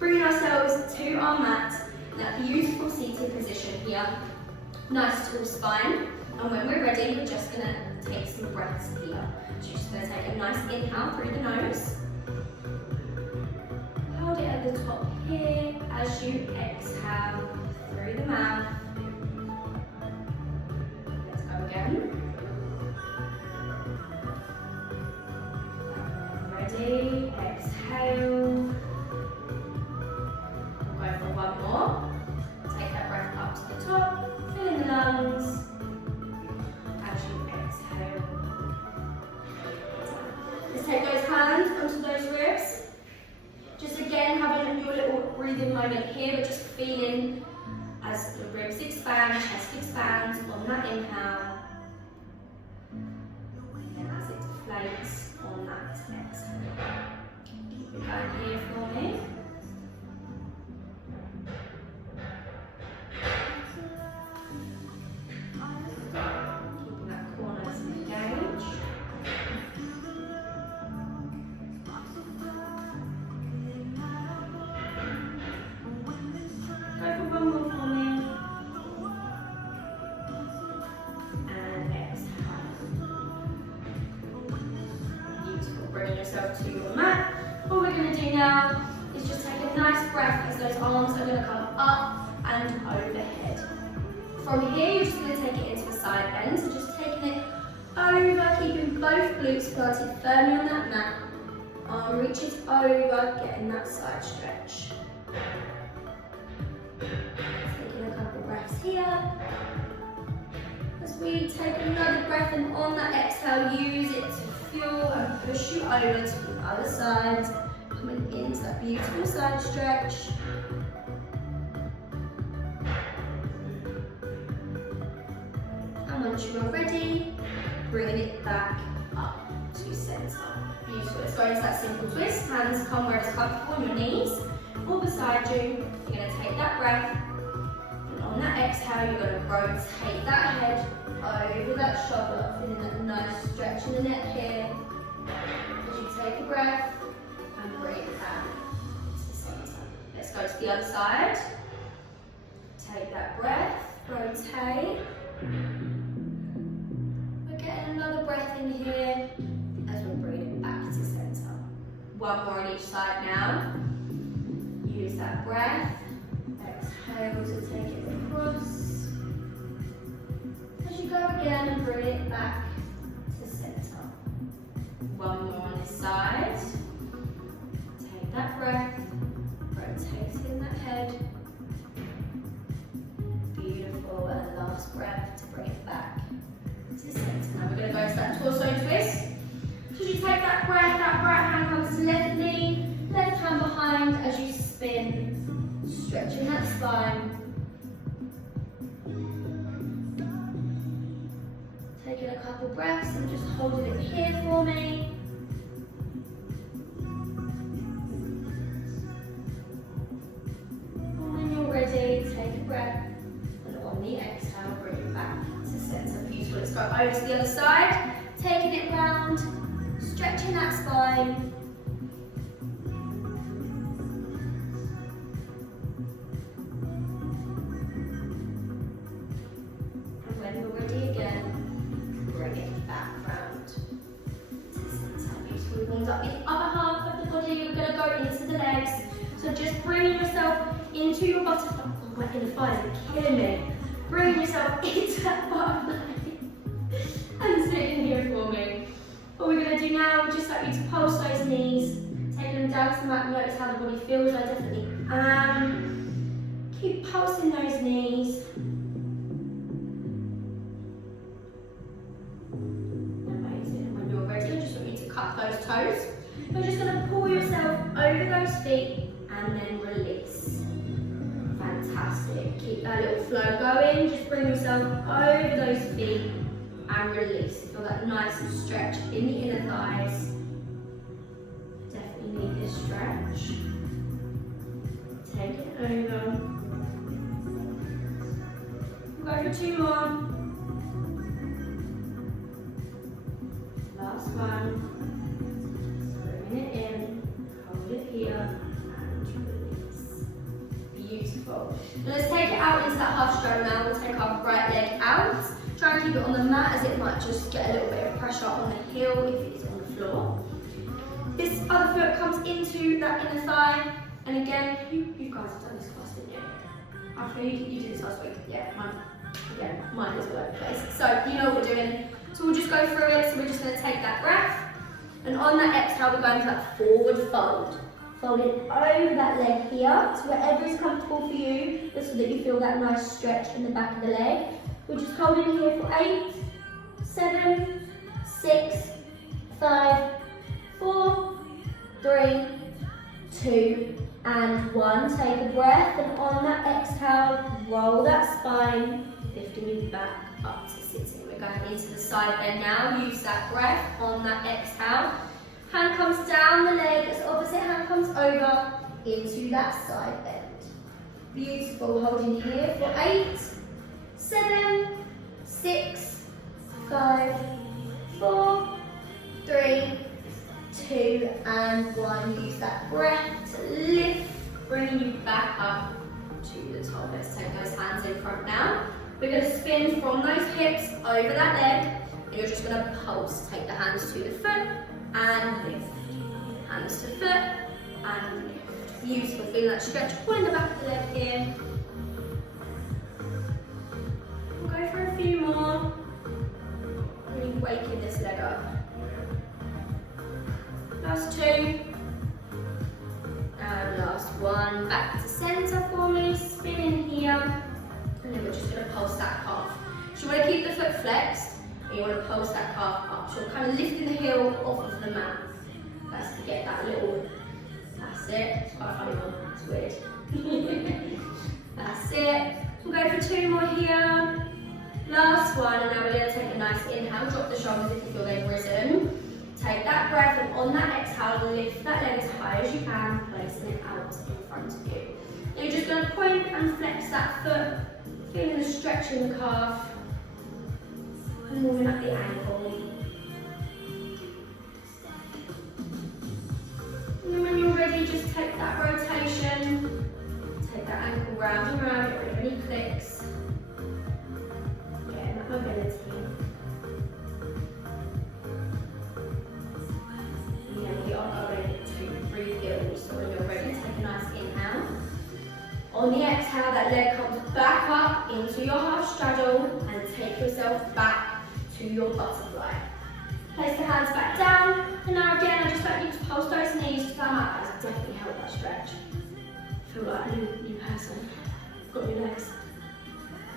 bringing ourselves to our mat, that beautiful seated position here. Nice tall spine, and when we're ready, we're just going to take some breaths here. So you're just going to take a nice inhale through the nose. Hold it at the top here as you exhale through the mouth. Let's go again. Ready, exhale. We'll go for one more. Take that breath up to the top, fill in the lungs as you exhale. Let's take those hands onto those ribs. Just again having your little breathing moment here, but just feeling as the ribs expand, chest expands on that inhale, and as it deflates on that exhale. Keep it going here for me. Keeping that core nice and engaged. Go for one more for me. And exhale. Beautiful. Bringing yourself to your mat. What we're going to do now is just take a nice breath as those arms are going to come up and overhead. From here, you're just going to take it into a side bend. So just taking it over, keeping both glutes planted firmly on that mat. Arm reaches over, getting that side stretch. Taking a couple breaths here. As we take another breath, and on that exhale, use it to fuel and push you over to the other side. Coming into that beautiful side stretch. And once you are ready, bringing it back up to centre. Beautiful. Let's go into that simple twist. Hands come where it's comfortable on your knees or beside you. You're going to take that breath, and on that exhale, you're going to rotate that head over that shoulder, feeling that nice stretch in the neck here. As you take a breath and bring it back to centre. Let's go to the other side. Take that breath, rotate. We're getting another breath in here as we bring it back to centre. One more on each side now. Use that breath. Exhale to take it across. As you go again and bring it back to centre. One more on this side. Take that breath. Rotating that head. Beautiful. And last breath to bring it back to centre. Now we're going to go to that torso twist. So you take that breath, that right hand comes to left knee, left hand behind as you spin, stretching that spine. Taking a couple breaths and just holding it here for me. And when you're ready, take a breath, and on the exhale, bring it back to centre. Beautiful. Let's go over to the other side, taking it round, stretching that spine. And when you're ready again, bring it back round to centre. Beautiful. We've warmed up the other half of the body. We're going to go into the legs. So just bringing yourself into your butterfly. Oh, we're going to find it, killing me. Bringing yourself into that butterfly. And sitting here for me. What we're going to do now, we'd just like you to pulse those knees, taking them down to the mat, notice how the body feels. I definitely am. Keep pulsing those knees. Amazing. When you're ready, I just want you to cut those toes. You're just going to pull yourself over those feet and then release. Fantastic. Keep that little flow going. Just bring yourself over those feet and release. Feel that nice stretch in the inner thighs. Definitely need this stretch. Take it over. Go for two more. Last one. Bring it in. Hold it here and release. Beautiful. Now let's take it out into that half straddle now. We'll take our right leg out. Try and keep it on the mat as it might just get a little bit of pressure on the heel if it's on the floor. This other foot comes into that inner thigh. And again, you guys have done this class, didn't you? I feel you did this last week. Yeah, mine is all over the place. So you know what we're doing. So we'll just go through it. So we're just going to take that breath. And on that exhale, we're going to that forward fold. Fold it over that leg here, so wherever is comfortable for you, just so that you feel that nice stretch in the back of the leg. We're just holding here for 8, 7, 6, 5, 4, 3, 2, and 1. Take a breath, and on that exhale, roll that spine, lifting you back up to sitting. We're going into the side bend now. Use that breath on that exhale. Hand comes down the leg, as opposite hand comes over into that side bend. Beautiful, holding here for 8, 7, 6, 5, 4, 3, 2, and 1. Use that breath to lift, bringing you back up to the top. Let's take those hands in front now. We're going to spin from those hips over that leg, and you're just going to pulse. Take the hands to the foot and lift. Hands to foot and lift. Beautiful, feel that stretch all in the back of the leg here. We'll go for a few more. Really waking this leg up. Last 2. And last 1. Back to centre for me. Spinning here. And then we're just going to pulse that calf. So you want to keep the foot flexed, and you want to pulse that calf up. So you're kind of lifting the heel off of the mat. That's to get that little, that's it. It's quite a funny one, it's weird. That's it. We'll go for 2 more here. Last one, and now we're going to take a nice inhale. Drop the shoulders if you feel they've risen. Take that breath, and on that exhale, lift that leg as high as you can, placing it out in front of you. And you're just going to point and flex that foot, feeling the stretch in the calf, and moving up the ankle. And then when you're ready, just take that rotation, take that ankle round and round, get rid of any clicks, getting that mobility. And then we are going to rebuild, so when you're ready, take a nice inhale. On the exhale, that leg comes back up into your half straddle, and take yourself back to your butterfly. Place the hands back down, and now again, I just want you to pulse those knees to come up. That's definitely helped that stretch. Feel like a new person. Got your legs.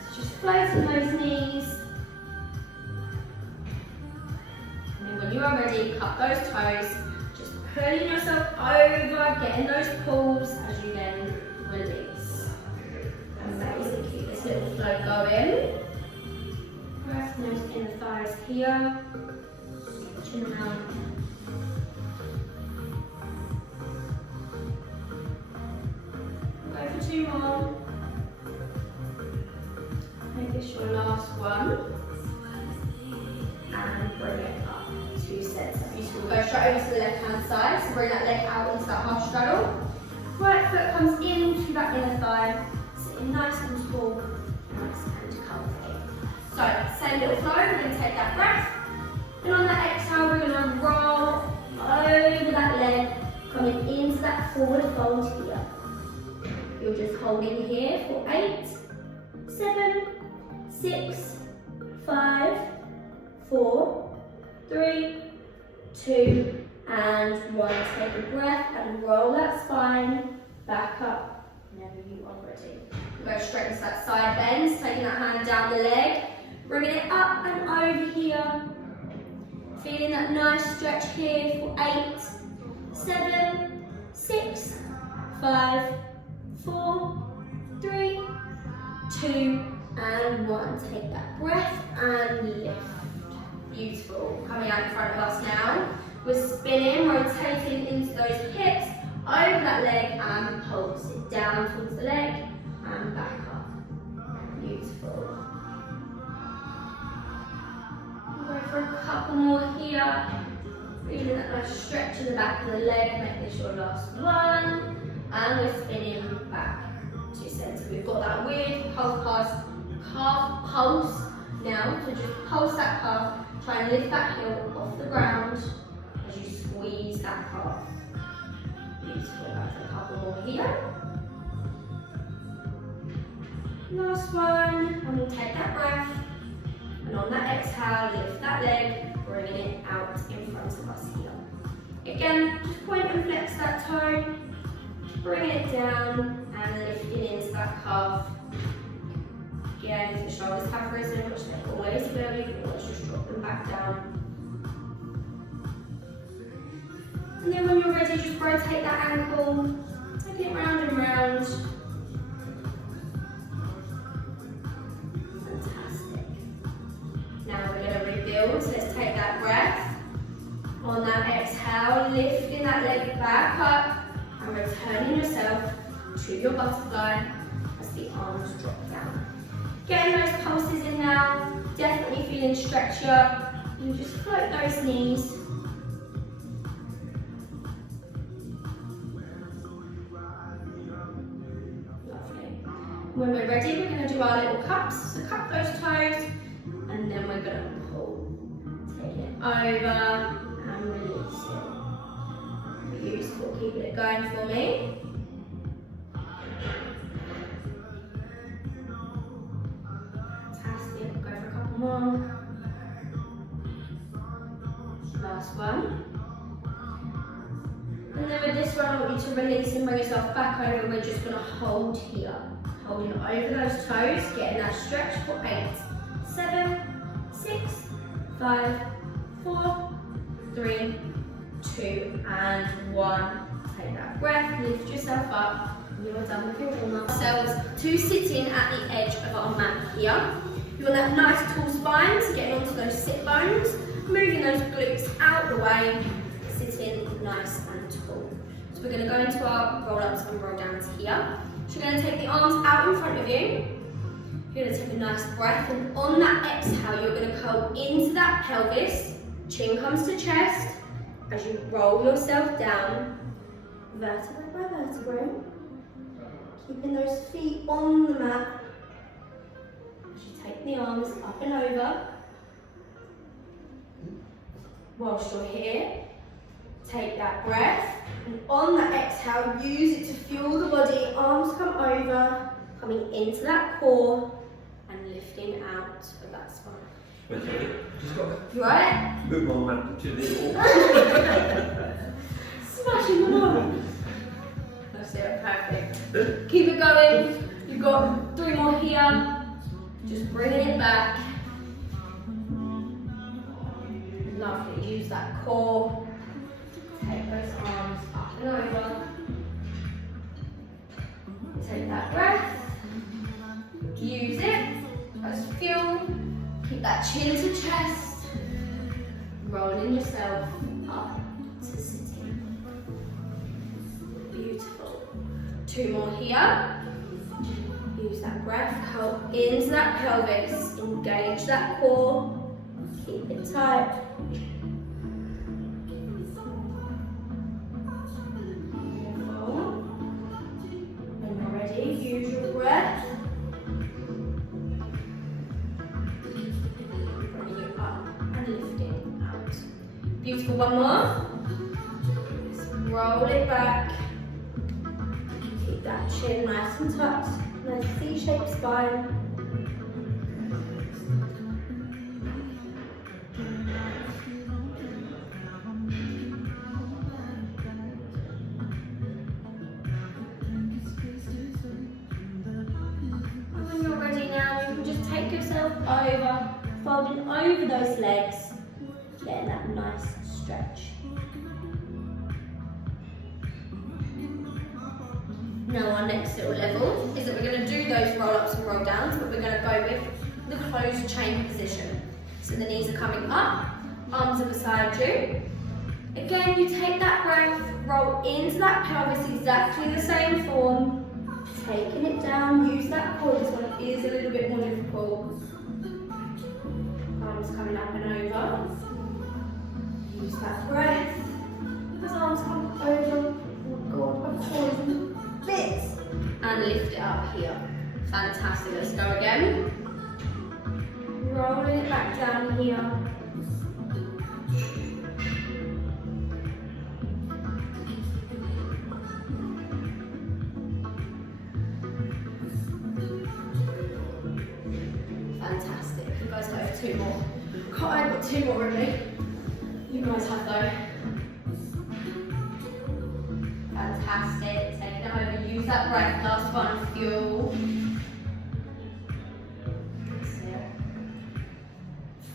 So just floating those knees. And then when you are ready, cut those toes. Just pulling yourself over, getting those pulls as you then release. Amazing. Keep this little flow going. Press those inner thighs here. Around. Go for 2 more. Make this your last one. And bring it up to center. Beautiful. Go straight over to the left hand side. So bring that leg out into that half straddle. Right foot comes into that inner thigh. Sitting nice and tall. Nice and comfy. So, same little flow. We're going to take that breath. And on that exhale, we're going to roll over that leg, coming into that forward fold here. You're just holding here for 8, 7, 6, 5, 4, 3, 2, and 1. Take a breath and roll that spine back up whenever you are ready. Go straight into that side bend, taking that hand down the leg, bringing it up and over here. Feeling that nice stretch here for 8, 7, 6, 5, 4, 3, 2, and 1. Take that breath and lift. Beautiful. Coming out in front of us now. We're spinning, rotating into those hips, over that leg and pulse it down towards the leg and back up. Beautiful. We'll go for a couple more here. Feeling that nice stretch in the back of the leg. Make this your last one. And we're spinning back to center. We've we've got that weird calf pulse now, so just pulse that calf, try and lift that heel off the ground as you squeeze that calf. Beautiful, that's a couple more here. Last one, and we'll take that breath, and on that exhale, lift that leg, bringing it out in front of us here. Again, just point and flex that toe, bring it down, and lifting into that calf. Again, if the shoulders have risen, which they always will, you can always just drop them back down. And then when you're ready, just rotate that ankle, take it round and round. Fantastic. Now we're going to rebuild, so let's take that breath. On that exhale, lifting that leg back up and returning yourself to your butterfly as the arms drop down. Getting those pulses in now, definitely feeling stretch here. You just float those knees. When we're ready, we're going to do our little cups. So cup those toes, and then we're going to pull. Take it over and release it. Beautiful, keep it going for me. Fantastic, go for a couple more. Last one. And then with this one, I want you to release and bring yourself back over. We're just going to hold here. Holding over those toes, getting that stretch for 8, 7, 6, 5, 4, 3, 2, and 1. Take that breath, lift yourself up, and you're done with your warm-up. Ourselves to sitting at the edge of our mat here. You want that nice tall spine, so getting onto those sit bones, moving those glutes out the way, sitting nice and tall. So we're going to go into our roll-ups and roll-downs here. So you're going to take the arms out in front of you. You're going to take a nice breath, and on that exhale, you're going to curl into that pelvis. Chin comes to chest as you roll yourself down, vertebrae by vertebrae. Keeping those feet on the mat. As you take the arms up and over. Whilst you're here, take that breath, and on that exhale, use it to fuel the body. Arms come over, coming into that core, and lifting out of that spine. Just got You right? move my mat to the wall. Smashing them on. That's it, perfect. Keep it going. You've got 3 more here. Just bringing it back. Lovely. Use that core. Take those arms up and over. Take that breath. Use it as fuel. Keep that chin to chest. Rolling yourself up to sitting. Beautiful. 2 more here. Use that breath. Curl into that pelvis. Engage that core. Keep it tight. Use your breath. Bringing it up and lifting out. Beautiful, one more. Just roll it back. Keep that chin nice and tucked. Nice C-shaped spine. Over, folding over those legs, getting that nice stretch. Now our next little level is that we're going to do those roll-ups and roll-downs, but we're going to go with the closed chain position. So the knees are coming up, arms are beside you. Again, you take that breath, roll into that pelvis, exactly the same form. Taking it down, use that core. This one is a little bit more difficult. Arms coming up and over. Use that breath. As arms come over, go up towards bits. And lift it up here. Fantastic, let's go again. Rolling it back down here. Fantastic, you guys have 2 more. I've got 2 more in me. You guys have though. Fantastic, taking it over, use that breath, last one, fuel.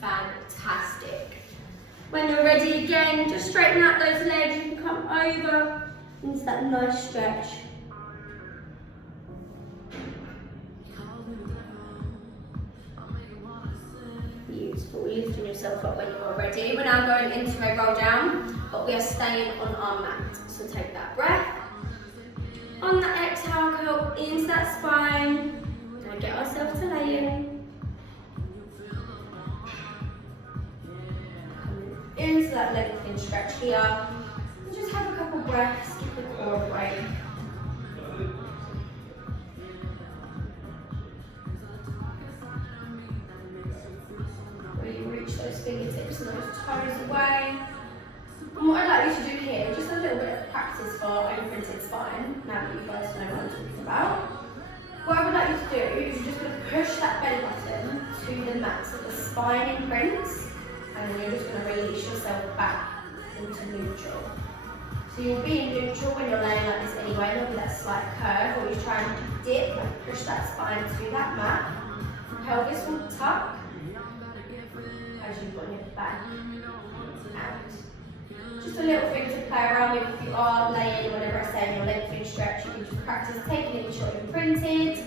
Fantastic. When you're ready again, just straighten out those legs. You can come over into that nice stretch. Beautiful. Lifting yourself up when you're ready. We're now going into a roll down, but we are staying on our mat. So take that breath. On that exhale, go into that spine. We're going to get ourselves to laying. Into that lengthening stretch here. And just have a couple breaths, keep the core away. Really reach those fingertips and those toes away. And what I'd like you to do here, just a little bit of practice for imprinted spine, now that you guys know what I'm talking about. What I would like you to do is you're just going to push that belly button to the mat so the spine imprints. And then you're just going to release yourself back into neutral. So you'll be in neutral when you're laying like this anyway. There'll be that slight curve where you try and dip and push that spine to that mat. Pelvis will tuck as you bring it back out. Just a little thing to play around with if you are laying, whenever I say in your lengthening stretch, you can just practice taking it to your imprinted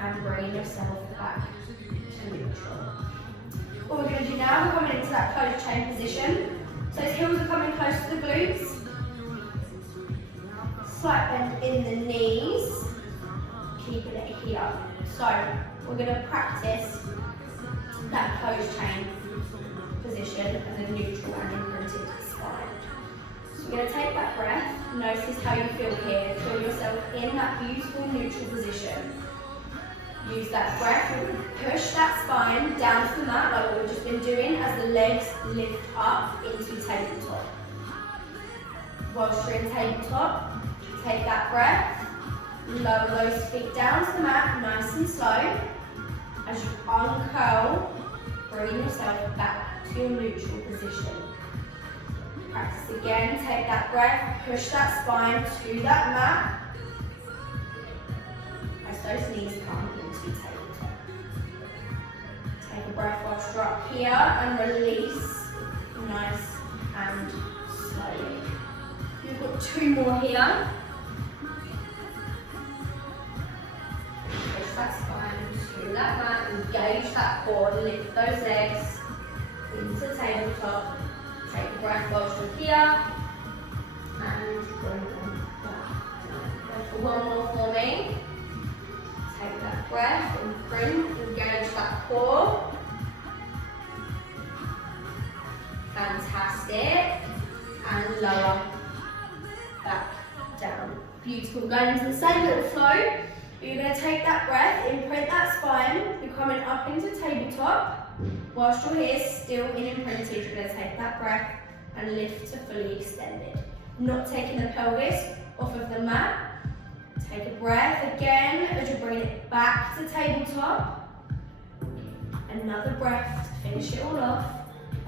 and bringing yourself back to neutral. What we're going to do now, we're coming into that closed chain position. So his heels are coming close to the glutes. Slight bend in the knees. Keeping it here. So we're going to practice that closed chain position and the neutral and imprinted spine. So we're going to take that breath. Notice how you feel here. Feel yourself in that beautiful neutral position. Use that breath, push that spine down to the mat like what we've just been doing as the legs lift up into tabletop. Whilst you're in tabletop, take that breath, lower those feet down to the mat nice and slow. As you uncurl, bring yourself back to your neutral position. Practice again, take that breath, push that spine to that mat. As those knees come into tabletop. Take a breath whilst you're up here and release nice and slowly. You've got 2 more here. Push that spine to that mat, engage that core, lift those legs into tabletop. Take a breath whilst you're here and bring them back down. Go for 1 more for me. Take that breath, imprint, engage that core. Fantastic. And lower back down. Beautiful. Going into the same little flow. You're going to take that breath, imprint that spine. You're coming up into tabletop. Whilst you're here, still in imprinted, you're going to take that breath and lift to fully extended. Not taking the pelvis off of the mat. Take a breath again as you bring it back to tabletop. Another breath to finish it all off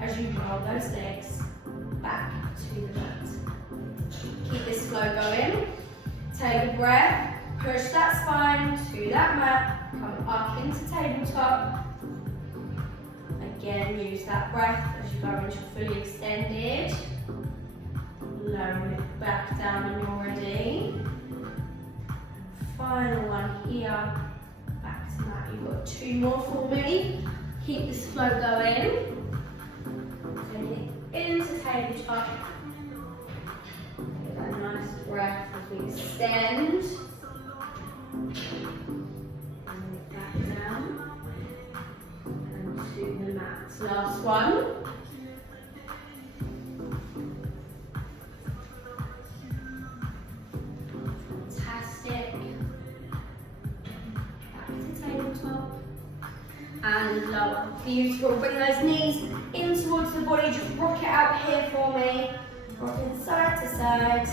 as you roll those legs back to the mat. Keep this flow going. Take a breath, push that spine to that mat, come up into tabletop. Again, use that breath as you go into fully extended. Lower it back down when you're ready. Final one here, back to that. You've got 2 more for me. Keep this flow going. Bring it into tabletop. Get that nice breath as we extend. Bring it back down. And to the mat. Last one. Fantastic. Beautiful. Bring those knees in towards the body. Just rock it out here for me. Rocking side to side.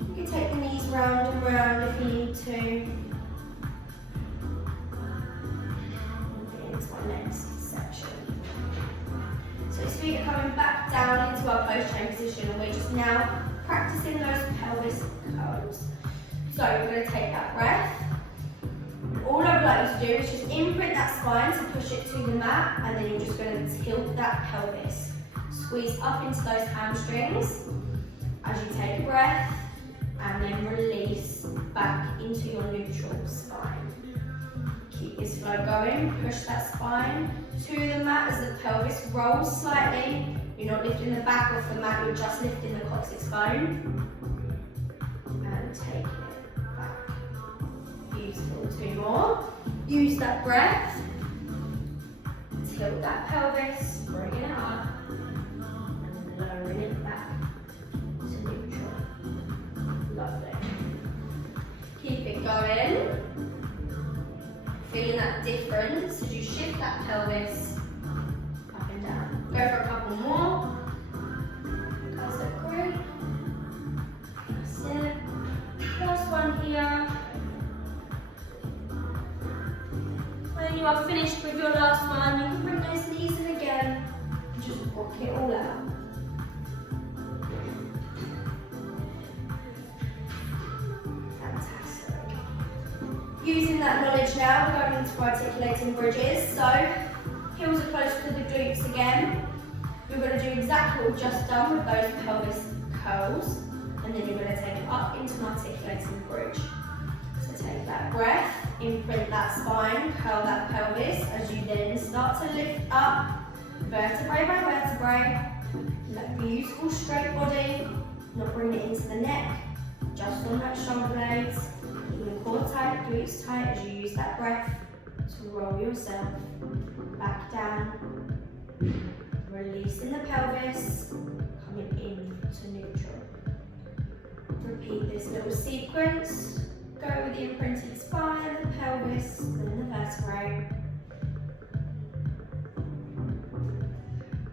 You can take the knees round and round if you need to. Into our next section. So feet are coming back down into our closed chain position, and we're just now practicing those pelvis curls. So we're going to take that breath. All I would like you to do is just imprint that spine to push it to the mat, and then you're just going to tilt that pelvis. Squeeze up into those hamstrings as you take a breath, and then release back into your neutral spine. Keep this flow going. Push that spine to the mat as the pelvis rolls slightly. You're not lifting the back off the mat, you're just lifting the coccyx bone. And take it back. Beautiful. 2 more. Use that breath. Tilt that pelvis, bring it up, and lowering it back to neutral. Lovely. Keep it going. Feeling that difference as you shift that pelvis up and down. Go for a couple more. That's it, great. That's it. Last one here. When you are finished with your last one, you can bring those knees in again and just rock it all out. Fantastic. Using that knowledge now, we're going into articulating bridges. So, heels are close to the glutes again. You're going to do exactly what we've just done with those pelvis curls, and then you're going to take it up into an articulating bridge. So take that breath, imprint that spine, curl that pelvis, as you then start to lift up, vertebrae by vertebrae, that beautiful straight body, not bring it into the neck, just on that shoulder blades. Keeping the core tight, glutes tight as you use that breath to roll yourself back down, releasing the pelvis, coming in to neutral. Repeat this little sequence. Go with the imprinted spine, the pelvis, and the vertebrae.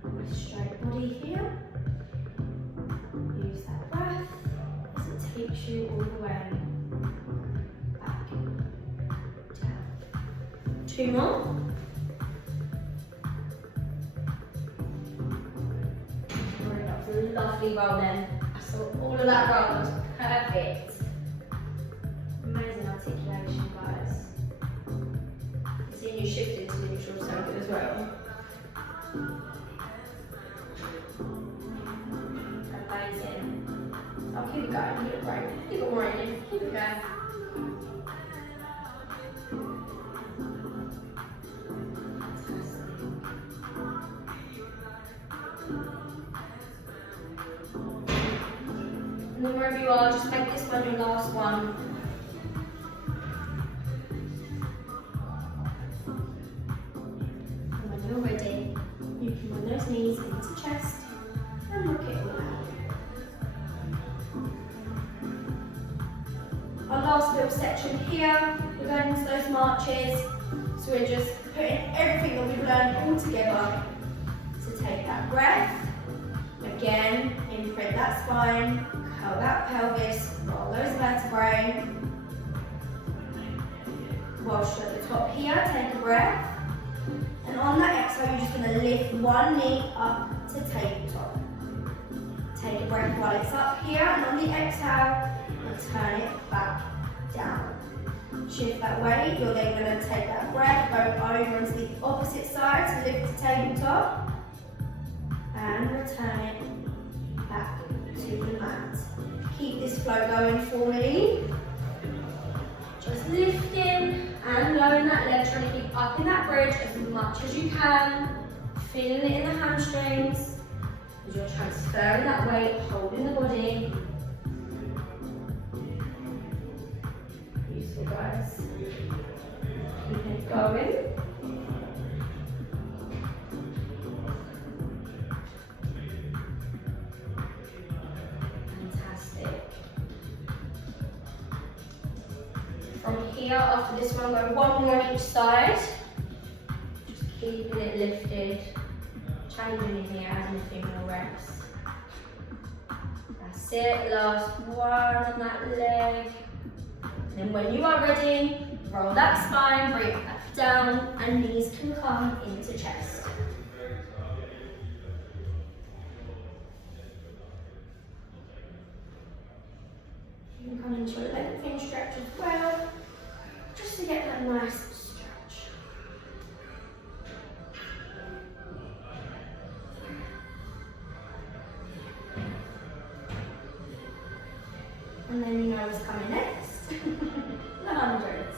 Nice straight body here. Use that breath as it takes you all the way back, down. 2 more. Lovely roll then. I saw all of that roll, was perfect. Amazing articulation, guys. Seeing you shift into neutral so good as well. Amazing. I'll keep it going, keep it going. Keep it rolling, keep it going. And then wherever you are, just make this one your last one. And when you're ready, you can bring those knees into chest and rock it all out. Our last little section here, we're going into those marches. So we're just putting everything that we've learned all together. So take that breath. Again, imprint that spine. Curl that pelvis, roll those vertebrae. Whilst you're at the top here, take a breath. And on that exhale, you're just going to lift one knee up to tabletop. Take a breath while it's up here, and on the exhale, return it back down. Shift that weight, you're then going to take that breath, go over onto the opposite side to lift to tabletop. And return it back to the mat. Keep this flow going for me. Just lifting and lowering that leg, trying to keep up in that bridge as much as you can. Feeling it in the hamstrings as you're transferring that weight, holding the body. Beautiful, guys. Keep it going. From here, after this one, go one more on each side. Just keeping it lifted, challenging in here, adding a few more reps. That's it, last one on that leg. And then when you are ready, roll that spine, bring it back down, and knees can come into chest. You can come into a lengthening stretch as well, just to get that nice stretch. And then you know what's coming next. The hundreds.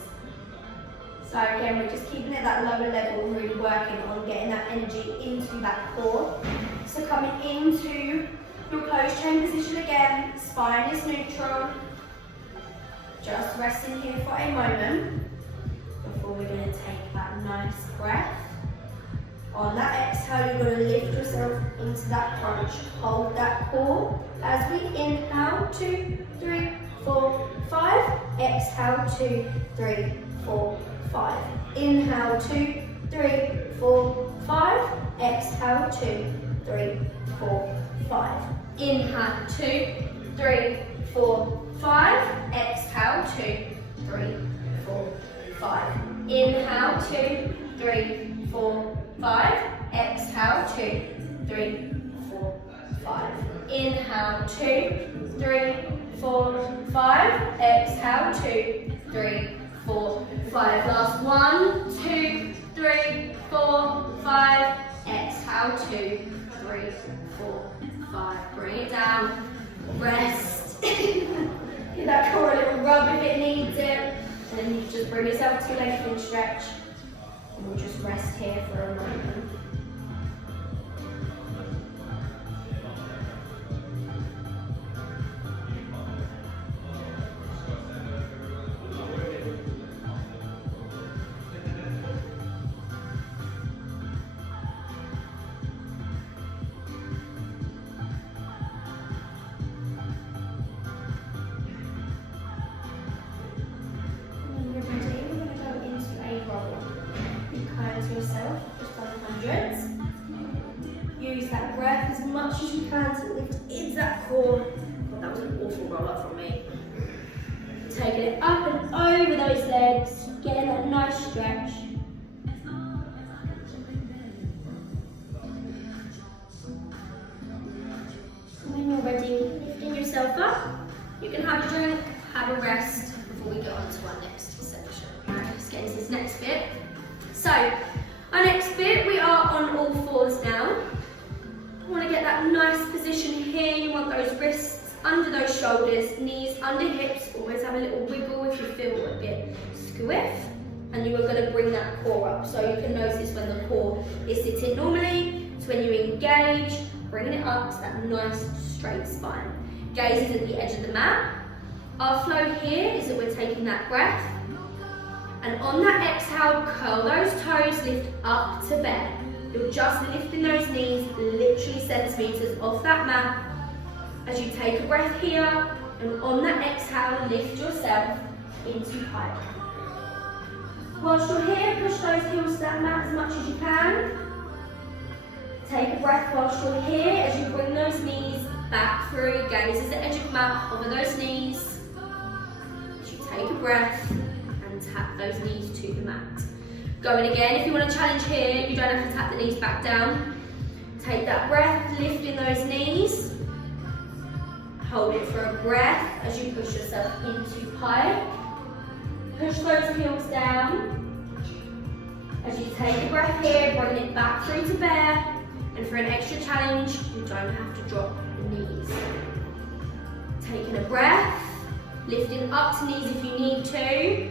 So again, we're just keeping it at that lower level, really working on getting that energy into that core. So coming into your closed chain position again, spine is neutral. Just resting here for a moment before we're going to take that nice breath. On that exhale, you're going to lift yourself into that crunch. Hold that core as we inhale, 2, 3, 4, 5. Exhale, 2, 3, 4, 5. Inhale, 2, 3, 4, 5. Exhale, 2, 3, 4, 5. Inhale, 2, 3, 4, 5. Exhale, 2, 3, 4, 5. Inhale, 2, 3, 4, 5. Exhale, 2, 3, 4, 5. Inhale, 2, 3, 4, 5. Exhale, 2, 3, 4, 5. Last 1, 2, 3, 4, 5. Exhale, 2, 3, 4, 5. Bring it down. Rest. Give that core a little rub if it needs it. And then you just bring yourself to a lengthening stretch. And we'll just rest here for a moment. Use that breath as much as you can to lift into that core. God, that was an awful roll up from me. Taking it up and over those legs, getting that nice stretch. And when you're ready, lifting yourself up, you can have a drink, have a rest before we go on to our next section. Alright, let's get into this next bit. So, our next bit, we are on all fours now. You want to get that nice position here. You want those wrists under those shoulders, knees under hips. Always have a little wiggle if you feel a bit stiff. And you are going to bring that core up. So you can notice when the core is sitting normally. So when you engage, bringing it up to that nice straight spine. Gaze is at the edge of the mat. Our flow here is that we're taking that breath. And on that exhale, curl those toes, lift up to bear. You're just lifting those knees literally centimetres off that mat as you take a breath here, and on that exhale, lift yourself into high. Whilst you're here, push those heels to that mat as much as you can. Take a breath whilst you're here as you bring those knees back through. Gaze at the edge of the mat, hover those knees. As you take a breath and tap those knees to the mat. Going again, if you want to challenge here, you don't have to tap the knees back down. Take that breath, lifting those knees. Hold it for a breath as you push yourself into pike. Push those heels down. As you take a breath here, bring it back through to bear. And for an extra challenge, you don't have to drop the knees. Taking a breath, lifting up to knees if you need to.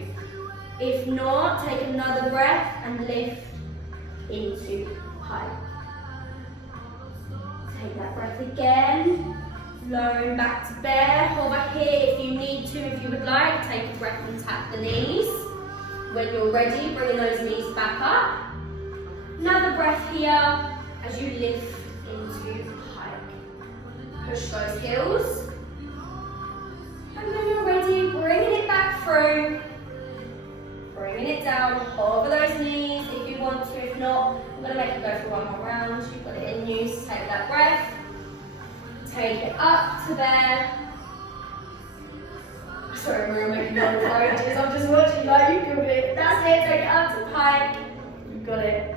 If not, take another breath and lift into pike. Take that breath again. Flow back to bear. Hover here if you need to, if you would like. Take a breath and tap the knees. When you're ready, bring those knees back up. Another breath here as you lift into pike. Push those heels. And when you're ready, bringing it back through. Bringing it down, hover those knees if you want to, if not, gonna make it go for one more round. You've got it in you, so take that breath. Take it up to there. Sorry, we're making all the approaches. I'm just watching like you got it. That's it, take it up to pike. You've got it.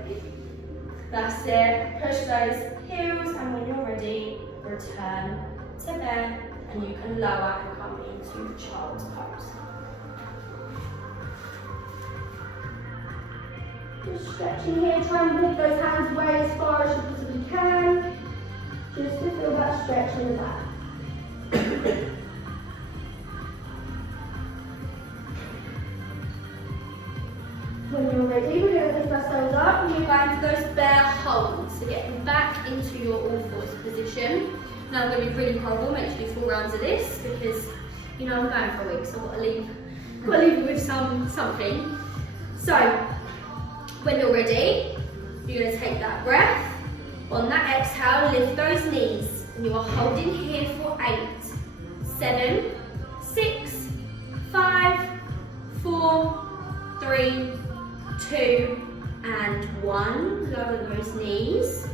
That's it. Push those heels, and when you're ready, return to there, and you can lower and come into child's pose. Just stretching here, try and lift those hands away as far as you possibly can. Just to feel that stretch in the back. When you're ready, we're going to lift ourselves up and we're going to those bear holds. So getting back into your all fours position. Now I'm going to be really horrible, make sure you do 4 rounds of this because you know I'm going for a week, so I've got to leave you with something. So when you're ready, you're going to take that breath. On that exhale, lift those knees. And you are holding here for 8, 7, 6, 5, 4, 3, 2, and 1. Lower those knees.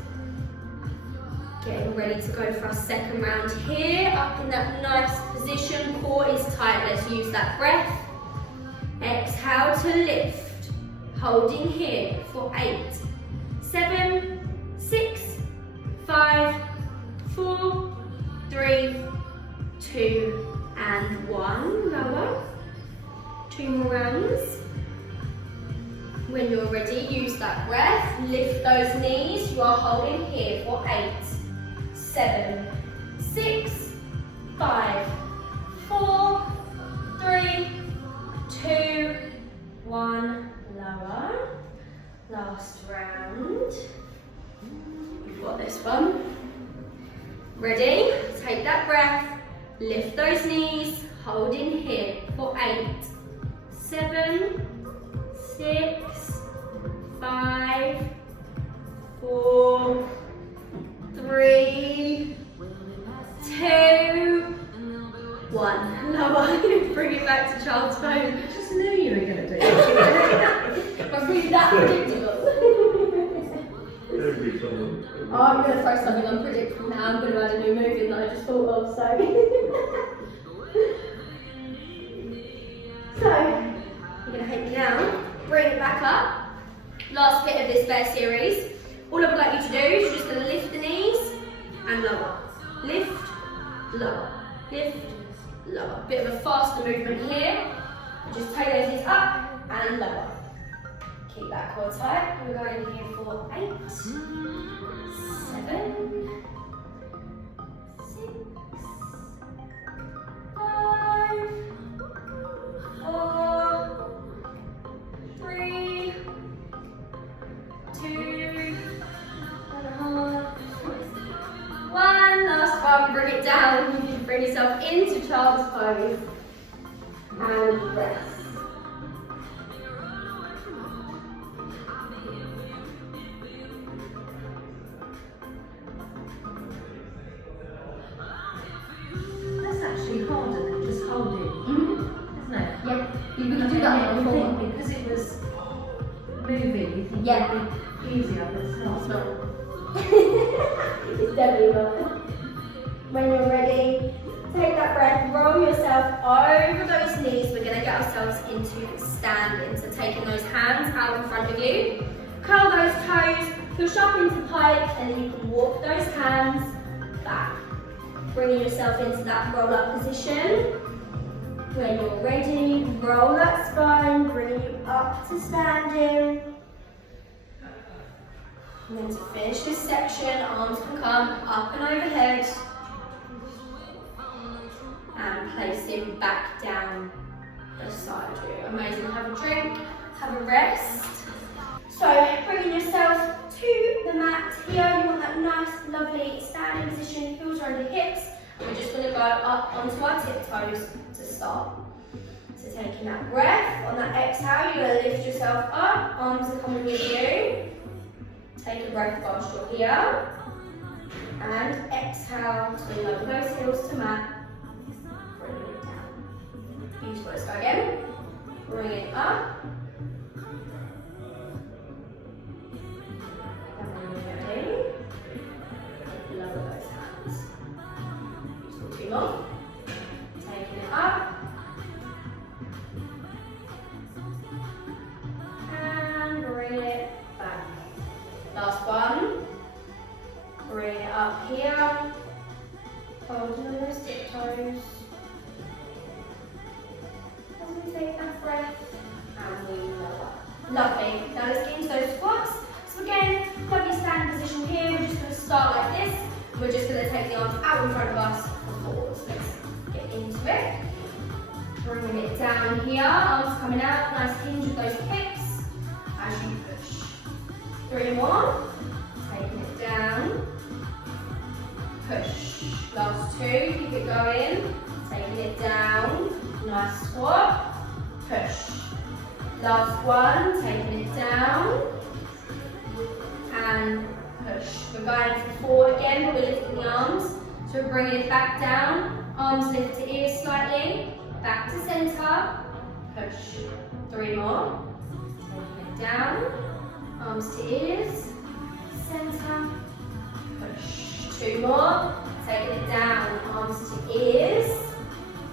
Getting ready to go for our second round here. Up in that nice position. Core is tight. Let's use that breath. Exhale to lift. Holding here for 8, 7, 6, 5, 4, 3, 2, and 1. Lower. 2 more rounds. When you're ready, use that breath. Lift those knees. You are holding here for 8, 7, 6, 5, 4, 3, 2, 1. Lower. Last round. We've got this one. Ready? Take that breath. Lift those knees. Holding here for 8, 7, 6, 5, 4, 3, 2, 1. Lower. Bring it back to child's pose. I just knew you were going to do it. I'm really that predictable. Every time. Oh, I'm going to throw something unpredictable now. I'm going to add a new move in that I just thought of, so. So, you're going to take it down, bring it back up. Last bit of this bear series. All I would like you to do is you're just going to lift the knees and lower. Lift, lower, lift, lower. Bit of a faster movement here. Just take those knees up and lower. Keep that core tight. We're going here for 8, 7, 6, 5, 4, 3, 2, 1. Last one. Bring it down. Bring yourself into child's pose and rest. Actually harder than just holding, isn't it? Yeah, you can do that You before. think because it was moving, you think Yeah. it'd be easier, but it's not. It's not. It's definitely not. When you're ready, take that breath, roll yourself over those knees. We're going to get ourselves into standing. So taking those hands out in front of you, curl those toes, push up into pike, and then you can walk those hands back. Bringing yourself into that roll up position. When you're ready, roll that spine, bring you up to standing. And then to finish this section, arms can come up and overhead. And placing back down beside you. Amazing. Have a drink, have a rest. So bringing yourself to the mat here. You want that nice, lovely standing position, heels around your hips. And we're just going to go up onto our tiptoes to start. So taking that breath, on that exhale, you're going to lift yourself up, arms are coming with you. Take a breath whilst you're here. And exhale to lower those heels to mat. Bring it down. Beautiful. Let's go again. Bring it up. down here, arms coming out, nice hinge with those hips as you push. 3 more, taking it down, push. Last 2, keep it going, taking it down, nice squat, push. Last 1, taking it down, and push. We're going forward again, but we're lifting the arms, so we're bringing it back down, arms lift to ears slightly, back to centre, push. 3 more, taking it down, arms to ears, centre, push. 2 more, taking it down, arms to ears,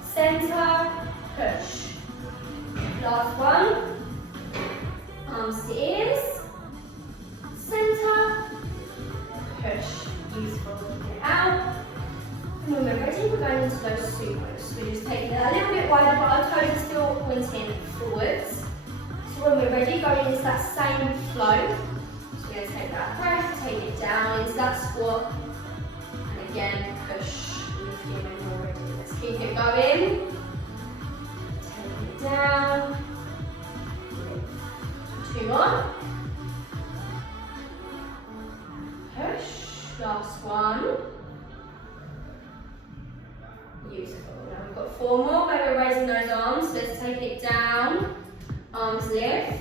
centre, push. Last 1, arms to ears, centre, push. Beautiful. Get it out. And when we're ready, we're going into those sumos. So we're just taking it a little bit wider, but our toes are still pointing forwards. So when we're ready, going into that same flow. So we're going to take that breath, take it down into that squat. And again, push. Lifting when we're ready. Let's keep it going. Take it down. 2 more. Push. Last 1. Beautiful. Now we've got 4 more where we're raising those arms. So let's take it down. Arms lift.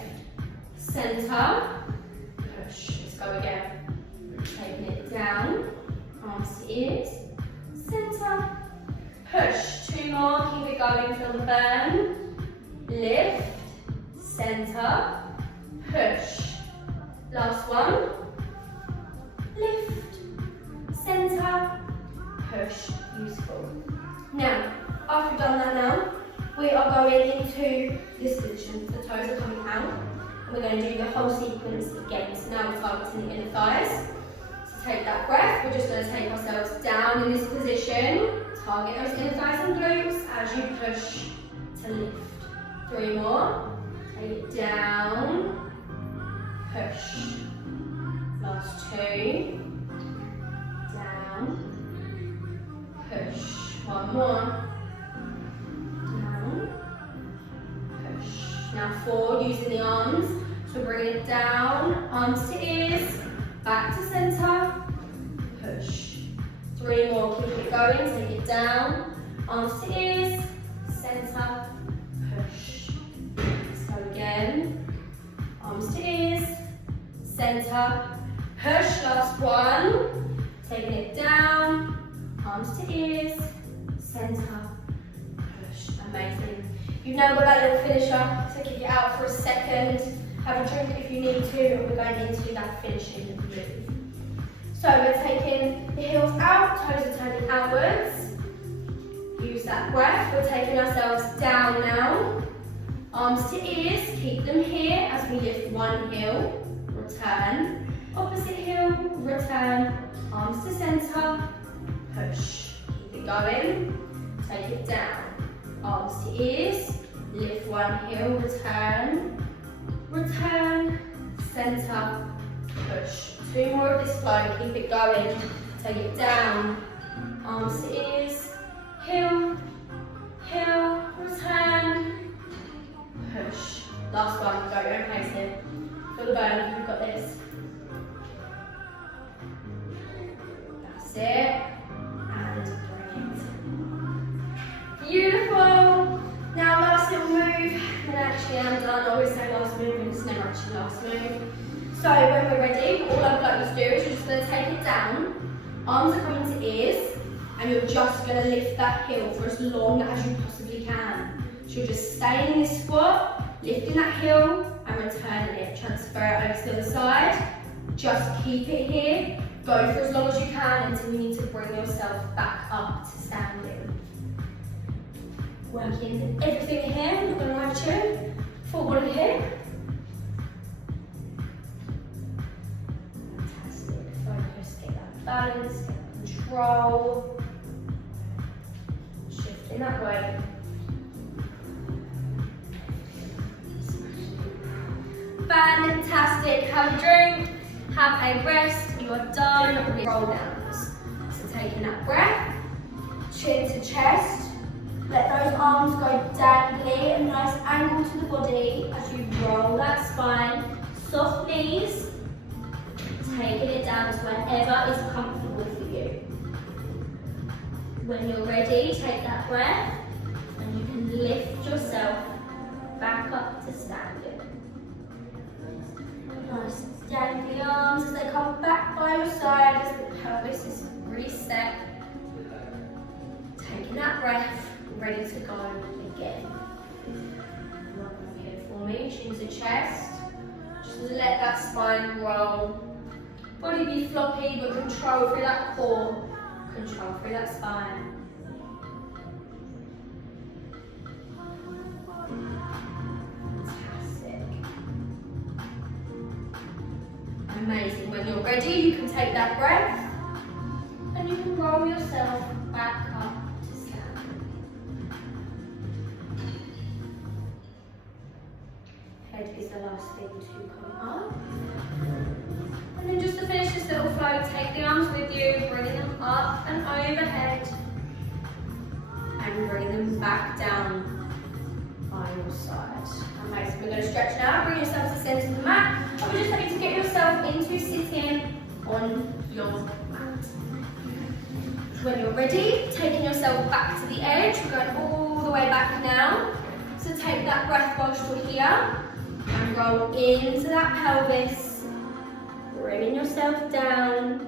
Centre. Push. Let's go again. Taking it down. Arms to ears. Centre. Push. 2 more. Keep it going. Feel the burn. Lift. Centre. Push. Last 1. Lift. Centre. Push. Beautiful. Now, after we've done that now, we are going into this position. The toes are coming out. And we're going to do the whole sequence again. So now we're targeting the inner thighs. So take that breath. We're just going to take ourselves down in this position. Target those inner thighs and glutes as you push to lift. 3 more. Take it down. Push. Last 2. Down. Push. 1 more. Down. Push. Now 4, using the arms. So bring it down, arms to ears, back to centre. Push. 3 more, keep it going, take it down, arms to ears, centre. Push. Let's go again. Arms to ears, centre. Push. Last 1. Taking it down, arms to ears, centre. Push. Amazing. You've now got that little finisher, so kick it out for a second. Have a drink if you need to, and we're going into that finishing move. So we're taking the heels out, toes are turning outwards. Use that breath. We're taking ourselves down now. Arms to ears, keep them here as we lift one heel, return. Opposite heel, return. Arms to centre, push. Keep it going. Take it down. Arms to ears, lift one heel, return. Return, centre, push. 2 more of this flow, keep it going. Take it down, arms to ears, heel, heel, return, push. Last one, go, don't place it. Feel the burn, you've got this. That's it, and bring it. Beautiful. Now last little move, and actually I'm done. I always say last move, and it's never actually last move. So when we're ready, all I would like you to do is you're just going to take it down, arms are coming to ears, and you're just going to lift that heel for as long as you possibly can. So you're just staying in this squat, lifting that heel, and returning it. Transfer it over to the other side. Just keep it here. Go for as long as you can until you need to bring yourself back up to standing. Working everything here, I'm not going to lie to you. Full body here. Fantastic. Focus, get that balance, get that control. Shifting that way. Fantastic. Have a drink, have a rest. You are done with roll downs. So taking that breath, chin to chest. Let those arms go dangly, a nice angle to the body as you roll that spine. Soft knees, taking it down to wherever is comfortable for you. When you're ready, take that breath and you can lift yourself back up to standing. Nice dangly arms as they come back by your side as the pelvis is reset. Taking that breath, ready to go again. Roll here for me, chin to chest. Just let that spine roll. Body be floppy, but control through that core. Control through that spine. Fantastic. Amazing. When you're ready, you can take that breath and you can roll yourself back up to stand. Head is the last thing to come up. And then just to finish this little flow, take the arms with you, bringing them up and overhead. And bring them back down by your side. Amazing. We're going to stretch now. Bring yourself to the centre of the mat. And we're just going to get yourself into sitting on your mat. When you're ready, taking yourself back to the edge. We're going all the way back now. So take that breath whilst you're here. And roll into that pelvis. Bringing yourself down.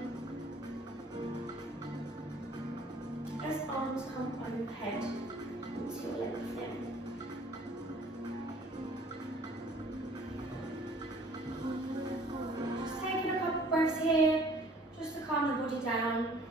As arms come overhead into your lengthening. Just taking a couple of breaths here, just to calm the body down.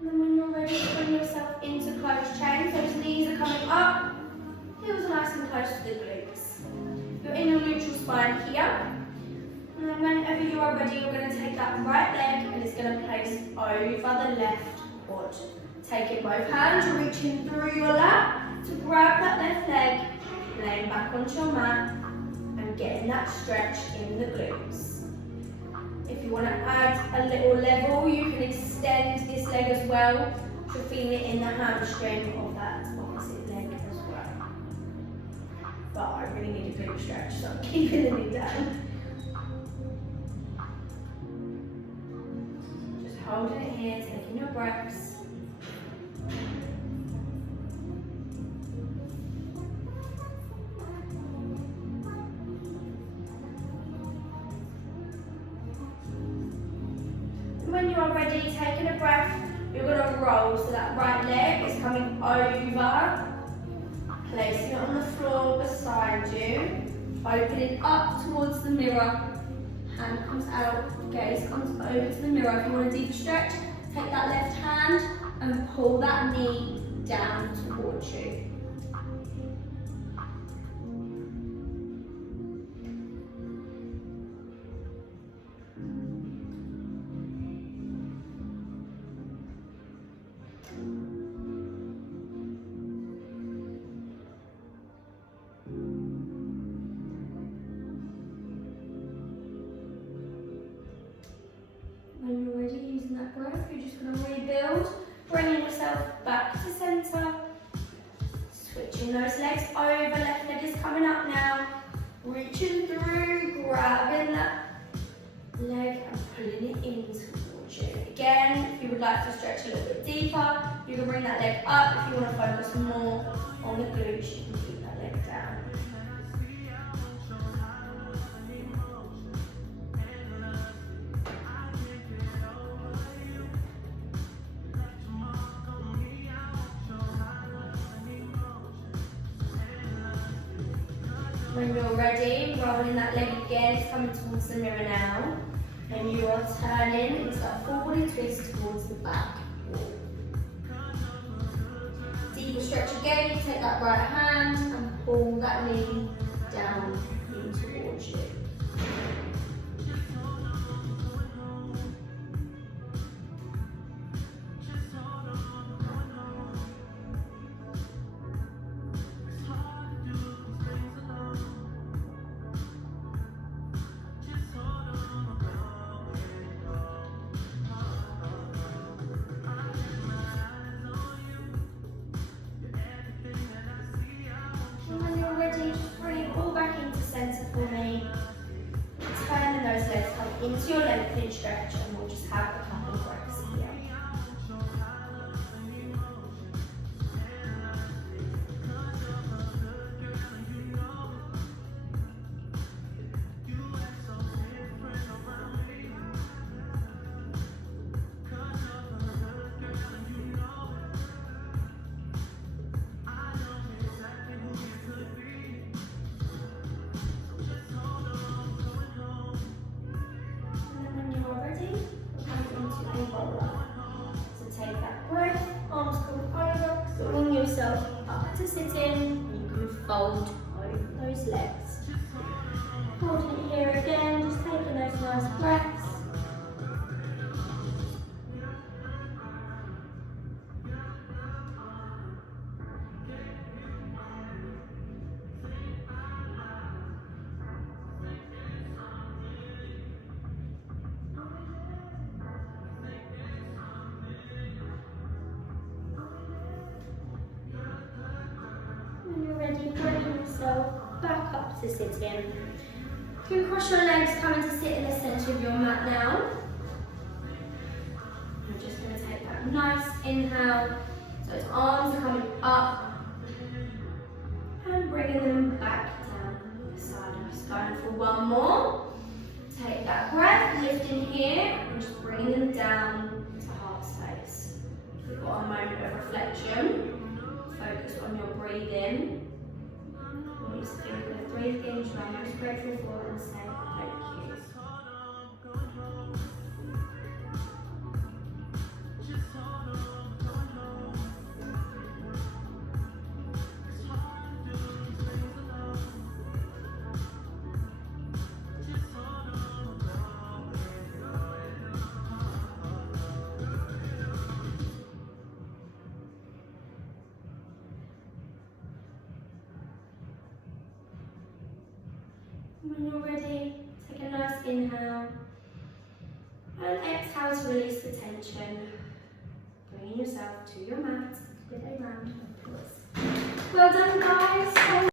And then when you're ready, bring yourself into closed chain. So his knees are coming up, heels are nice and close to the glutes. You're in your neutral spine here. And then whenever you are ready, you're going to take that right leg and it's going to place over the left quad. Take it both hands, you're reaching through your lap to grab that left leg, laying back onto your mat and getting that stretch in the glutes. If you want to add a little level, you can extend this leg as well. You're feeling it in the hamstring of that opposite leg as well. But I really need a glute stretch, so I'm keeping the knee down. Just holding it here, taking your breaths. When you are ready, taking a breath, you're going to roll. So that right leg is coming over, placing it on the floor beside you, opening up towards the mirror, hand comes out, gaze comes over to the mirror. If you want a deeper stretch, take that left hand and pull that knee down towards you. When you're ready, using that breath, you're just going to rebuild, bringing yourself back to centre, switching those legs over, left leg is coming up now, reaching through, grabbing that leg and pulling it in towards you. Again, if you would like to stretch a little bit deeper, you can bring that leg up. If you want to focus more on the glutes, you can keep that leg down. When you're ready, rolling that leg again, it's coming towards the mirror now. And you are turning into that forward twist towards the back wall. Deeper stretch again, you take that right hand and pull that knee down in towards you. into your lengthening stretch, and we'll just have a couple of breaths here. Bring yourself up to sitting, and you can fold over those legs. Holding it here again, just taking those nice breaths. When you're ready, bring yourself back up to sitting. You can cross your legs, coming to sit in the centre of your mat now. We're just going to take that nice inhale. So those arms are coming up and bringing them back down the side. I'm just going for one more. Take that breath, lifting here, and just bringing them down to heart space. We've got a moment of reflection. Focus on your breathing. When you think of the 3 things you are most grateful for, and say thank you. When you're ready, take a nice inhale and exhale to release the tension. Bringing yourself to your mat with a round of applause. Well done, guys.